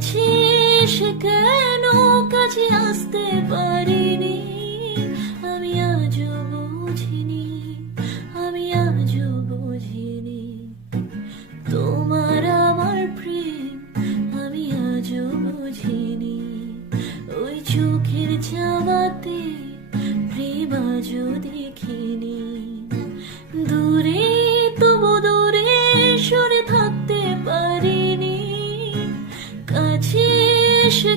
কাছে এসে কেন কাছে আসতে পারিনি, আমি আজও বুঝিনি, আমি আজও বুঝিনি তোমার আমার প্রেম, আমি আজও বুঝিনি। ওই চোখের চাওয়াতে প্রেম আজও দেখিনি। দূরে তবু দূরে সরে থাকতে পারিনি, কাছে এসে